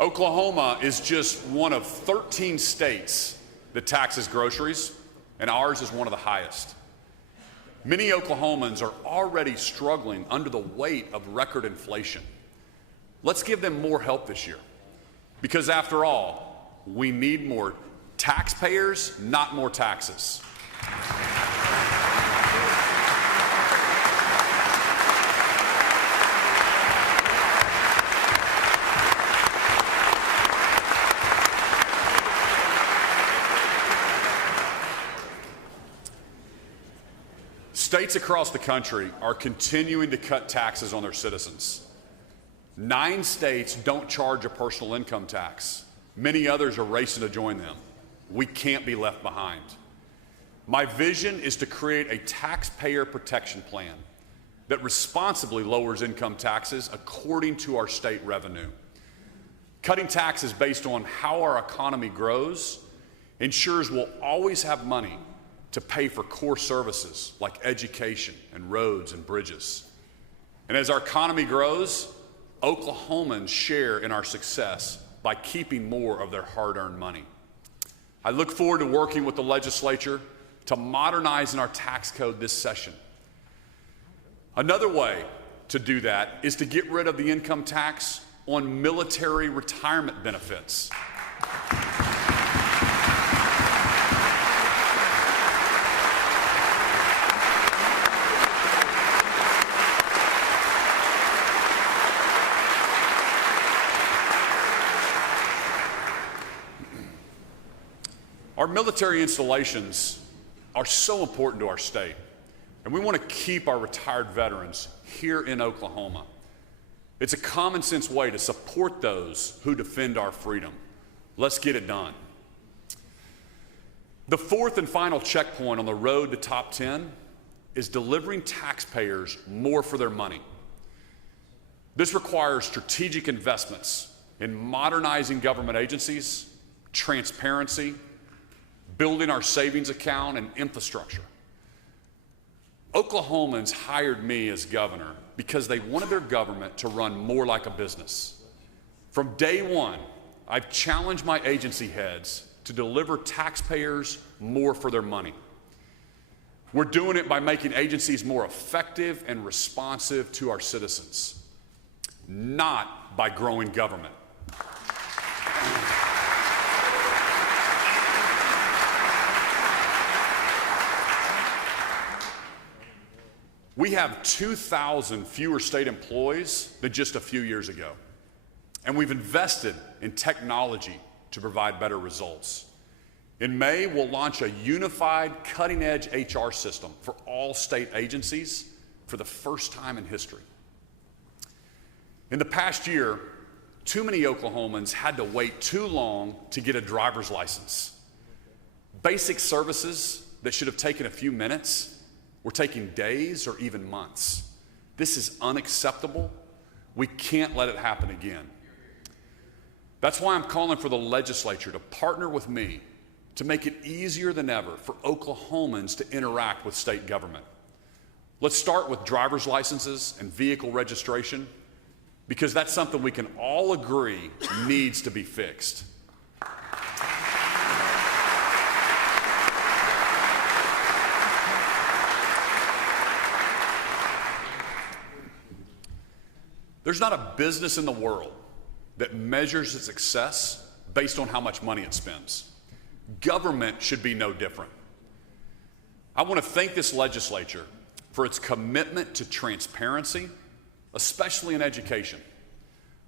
Oklahoma is just one of 13 states that taxes groceries, and ours is one of the highest. Many Oklahomans are already struggling under the weight of record inflation. Let's give them more help this year, because after all, we need more taxpayers, not more taxes. States across the country are continuing to cut taxes on their citizens. 9 states don't charge a personal income tax. Many others are racing to join them. We can't be left behind. My vision is to create a taxpayer protection plan that responsibly lowers income taxes according to our state revenue. Cutting taxes based on how our economy grows ensures we'll always have money to pay for core services like education and roads and bridges. And as our economy grows, Oklahomans share in our success by keeping more of their hard-earned money. I look forward to working with the legislature to modernize our tax code this session. Another way to do that is to get rid of the income tax on military retirement benefits. Our military installations are so important to our state, and we want to keep our retired veterans here in Oklahoma. It's a common sense way to support those who defend our freedom. Let's get it done. The fourth and final checkpoint on the road to top 10 is delivering taxpayers more for their money. This requires strategic investments in modernizing government agencies, transparency, building our savings account, and infrastructure. Oklahomans hired me as governor because they wanted their government to run more like a business. From day one, I've challenged my agency heads to deliver taxpayers more for their money. We're doing it by making agencies more effective and responsive to our citizens, not by growing government. We have 2,000 fewer state employees than just a few years ago, and we've invested in technology to provide better results. In May, we'll launch a unified, cutting-edge HR system for all state agencies for the first time in history. In the past year, too many Oklahomans had to wait too long to get a driver's license. Basic services that should have taken a few minutes were taking days or even months. This is unacceptable. We can't let it happen again. That's why I'm calling for the legislature to partner with me to make it easier than ever for Oklahomans to interact with state government. Let's start with driver's licenses and vehicle registration, because that's something we can all agree needs to be fixed. There's not a business in the world that measures its success based on how much money it spends. Government should be no different. I want to thank this legislature for its commitment to transparency, especially in education.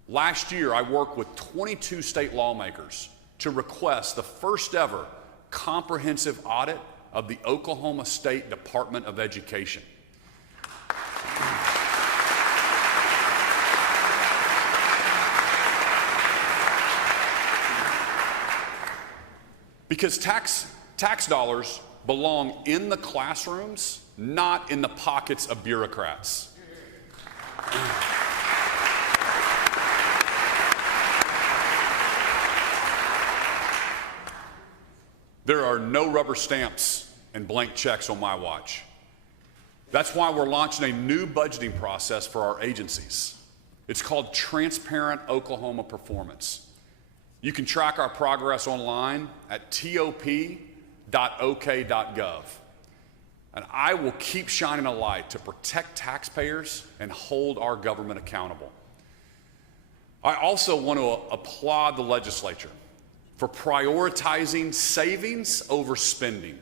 Last year, I worked with 22 state lawmakers to request the first ever comprehensive audit of the Oklahoma State Department of Education. Because tax dollars belong in the classrooms, not in the pockets of bureaucrats. There are no rubber stamps and blank checks on my watch. That's why we're launching a new budgeting process for our agencies. It's called Transparent Oklahoma Performance. You can track our progress online at top.ok.gov. And I will keep shining a light to protect taxpayers and hold our government accountable. I also want to applaud the legislature for prioritizing savings over spending.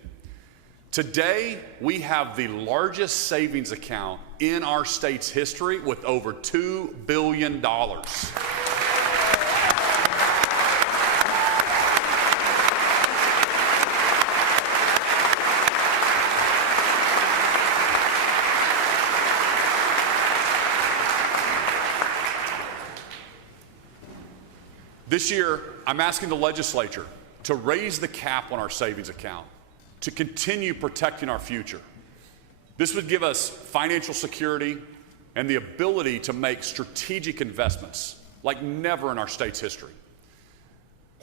Today, we have the largest savings account in our state's history with over $2 billion. This year, I'm asking the legislature to raise the cap on our savings account, to continue protecting our future. This would give us financial security and the ability to make strategic investments like never in our state's history.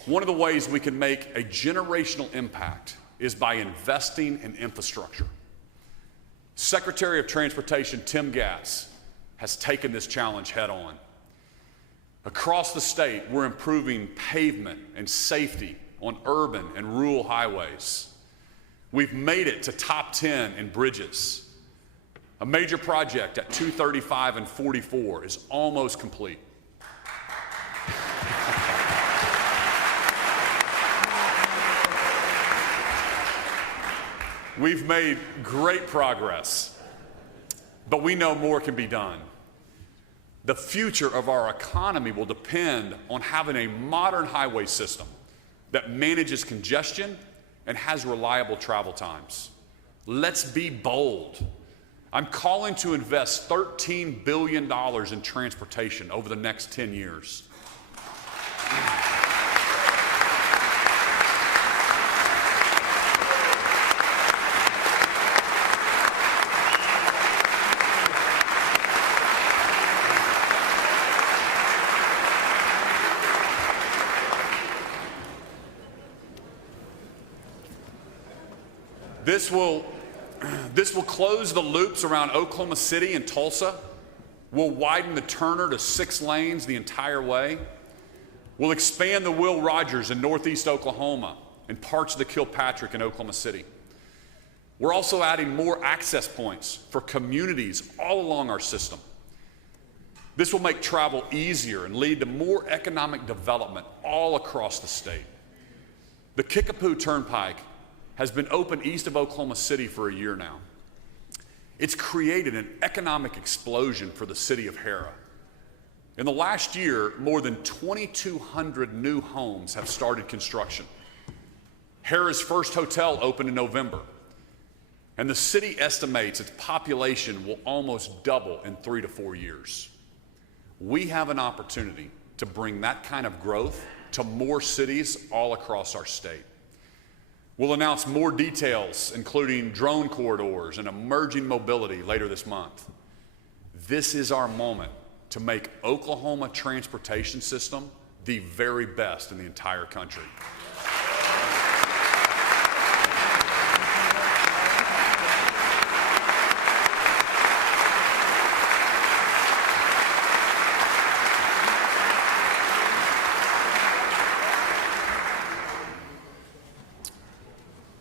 One of the ways we can make a generational impact is by investing in infrastructure. Secretary of Transportation Tim Gatz has taken this challenge head on. Across the state, we're improving pavement and safety on urban and rural highways. We've made it to top 10 in bridges. A major project at 235 and 44 is almost complete. We've made great progress, but we know more can be done. The future of our economy will depend on having a modern highway system that manages congestion and has reliable travel times. Let's be bold. I'm calling to invest $13 billion in transportation over the next 10 years. This will close the loops around Oklahoma City and Tulsa. We'll widen the Turner to 6 lanes the entire way. We'll expand the Will Rogers in northeast Oklahoma and parts of the Kilpatrick in Oklahoma City. We're also adding more access points for communities all along our system. This will make travel easier and lead to more economic development all across the state. The Kickapoo Turnpike has been open east of Oklahoma City for a year now. It's created an economic explosion for the city of Hera. In the last year, more than 2,200 new homes have started construction. Hera's first hotel opened in November, and the city estimates its population will almost double in 3 to 4 years. We have an opportunity to bring that kind of growth to more cities all across our state. We'll announce more details, including drone corridors and emerging mobility later this month. This is our moment to make Oklahoma transportation system the very best in the entire country.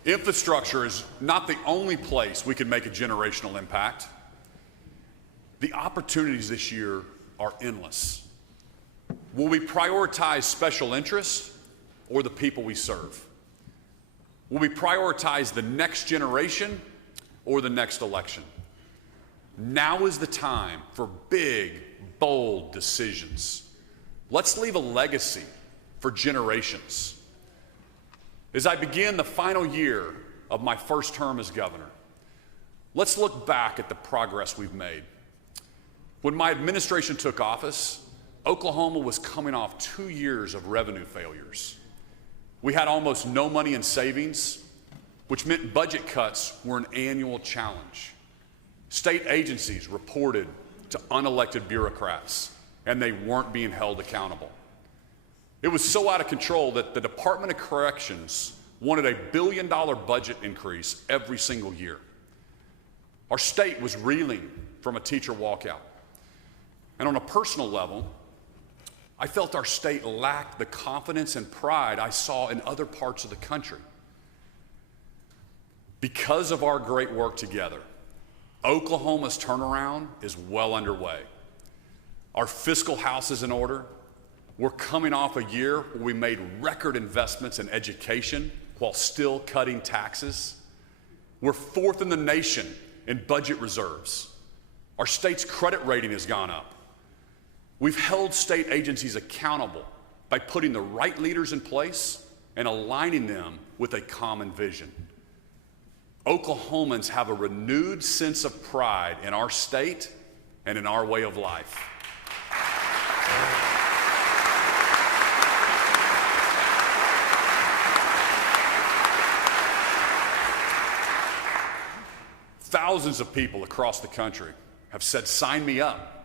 Infrastructure is not the only place we can make a generational impact. The opportunities this year are endless. Will we prioritize special interests or the people we serve? Will we prioritize the next generation or the next election? Now is the time for big, bold decisions. Let's leave a legacy for generations. As I begin the final year of my first term as governor, let's look back at the progress we've made. When my administration took office, Oklahoma was coming off 2 years of revenue failures. We had almost no money in savings, which meant budget cuts were an annual challenge. State agencies reported to unelected bureaucrats, and they weren't being held accountable. It was so out of control that the Department of Corrections wanted a $1 billion budget increase every single year. Our state was reeling from a teacher walkout. And on a personal level, I felt our state lacked the confidence and pride I saw in other parts of the country. Because of our great work together, Oklahoma's turnaround is well underway. Our fiscal house is in order. We're coming off a year where we made record investments in education while still cutting taxes. We're fourth in the nation in budget reserves. Our state's credit rating has gone up. We've held state agencies accountable by putting the right leaders in place and aligning them with a common vision. Oklahomans have a renewed sense of pride in our state and in our way of life. Thousands of people across the country have said, sign me up.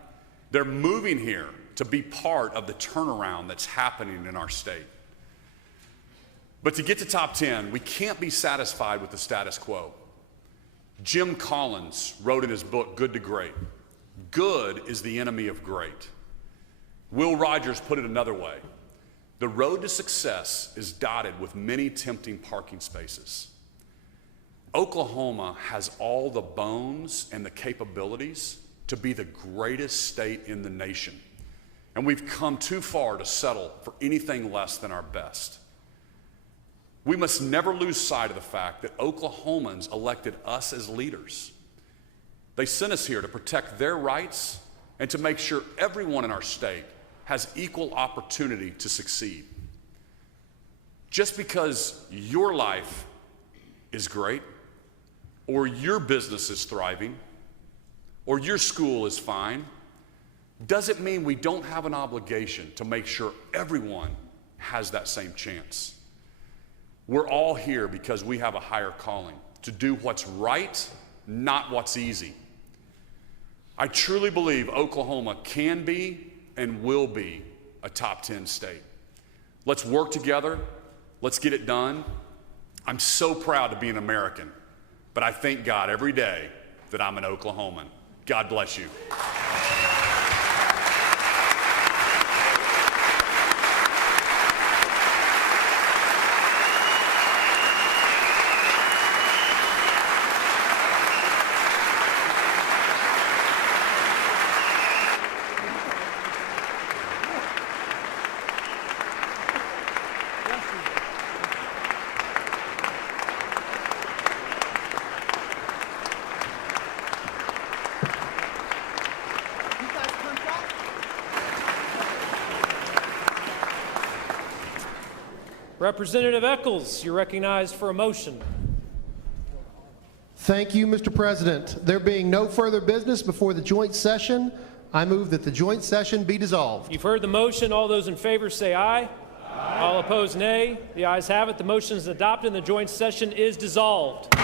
They're moving here to be part of the turnaround that's happening in our state. But to get to top 10, we can't be satisfied with the status quo. Jim Collins wrote in his book, Good to Great, good is the enemy of great. Will Rogers put it another way. The road to success is dotted with many tempting parking spaces. Oklahoma has all the bones and the capabilities to be the greatest state in the nation. And we've come too far to settle for anything less than our best. We must never lose sight of the fact that Oklahomans elected us as leaders. They sent us here to protect their rights and to make sure everyone in our state has equal opportunity to succeed. Just because your life is great, or your business is thriving, or your school is fine, doesn't mean we don't have an obligation to make sure everyone has that same chance. We're all here because we have a higher calling, to do what's right, not what's easy. I truly believe Oklahoma can be and will be a top 10 state. Let's work together. Let's get it done. I'm so proud to be an American, but I thank God every day that I'm an Oklahoman. God bless you. Representative Eccles, you're recognized for a motion. Thank you, Mr. President. There being no further business before the joint session, I move that the joint session be dissolved. You've heard the motion. All those in favor say aye. Aye. All opposed, nay. The ayes have it. The motion is adopted and the joint session is dissolved.